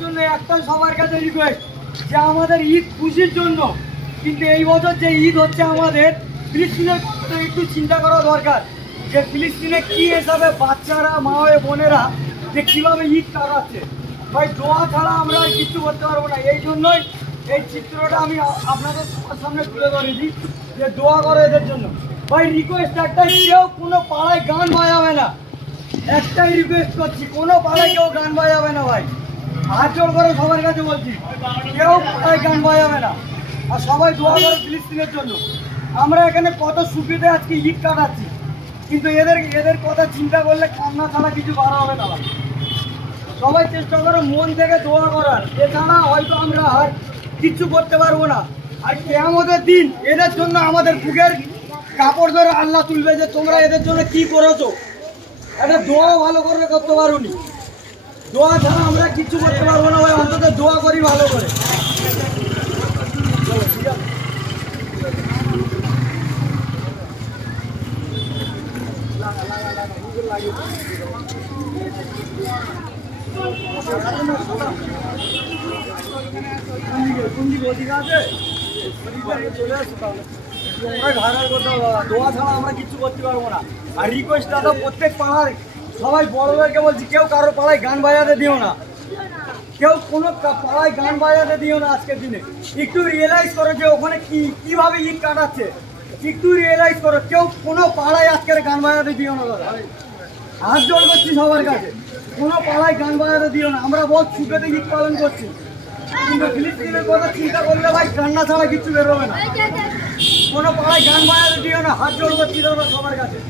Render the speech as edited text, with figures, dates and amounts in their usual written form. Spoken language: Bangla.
জন্য একটা সবার কাছে রিকোয়েস্ট যে আমাদের ঈদ খুশির জন্য, কিন্তু এই বছর যে ঈদ হচ্ছে আমাদের ফিলিস্তিনের কথা একটু চিন্তা করা দরকার যে ফিলিস্তিনে কি হিসাবে বাচ্চারা মা ও বোনেরা যে কীভাবে ঈদ কাটাচ্ছে। ভাই দোয়া ছাড়া আমরা আর কিছু করতে পারবো না। এই জন্যই এই চিত্রটা আমি আপনাদের সবার সামনে তুলে ধরেছি যে দোয়া করো এদের জন্য। ভাই রিকোয়েস্ট একটাই, কেউ কোনো পাড়ায় গান বাজাবে না, একটাই রিকোয়েস্ট করছি, কোনো পাড়ায় কেউ গান বাজাবে না। ভাই হাত জোর করে সবার কাছে বলছি, কেউ পাড়ায় গান বাজাবে না। আর সবাই দোয়া করো ফিলিস্তিনের জন্য। আমরা এখানে কত সুবিধে আজকে ঈদ কাটাচ্ছি, কিন্তু এদের কথা চিন্তা করলে কান্না ছাড়া কিছু করা হবে না। সবাই চেষ্টা করো মন থেকে দোয়া করার, এছাড়া হয়তো আমরা আর কিচ্ছু করতে পারবো না। আর কিয়ামতের দিন এদের জন্য আমাদের বুকের কাপড় ধরে আল্লাহ তুলবে যে তোমরা এদের জন্য কি করেছো। একটা দোয়া ভালো করে করতে পারোনি, দোয়া ছাড়া আমরা কিচ্ছু করতে পারবো না। ভাই অন্তত দোয়া করি ভালো করে। দোয়া ছাড়া আমরা কিচ্ছু করতে পারবো না। আর রিকোয়েস্ট দাদা প্রত্যেক পাড়ায় সবাই বড়দেরকে বলছি, কেউ কারো পাড়ায় গান বাজাতে দিও না, কেউ কোনো পাড়ায় গান বাজাতে দিও না। আজকের দিনে একটু রিয়েলাইজ করো যে ওখানে কিভাবে ঈদ কাটাচ্ছে, একটু রিয়েলাইজ করো। কেউ কোনো পাড়ায় আজকের গান বাজাতে দিও না দাদা, হাত জোর করছি সবার কাছে, কোনো পাড়ায় গান বাজাতে দিও না। আমরা বহুত সুখেতে ঈদ পালন করছি, কিন্তু ফিলিস্তিনের কথা চিন্তা করলে ভাই কান্না ছাড়া কিচ্ছু বেরোবে না। কোনো পাড়ায় গান বাজাতে দিও না, হাত জোর করছি দাদা সবার কাছে।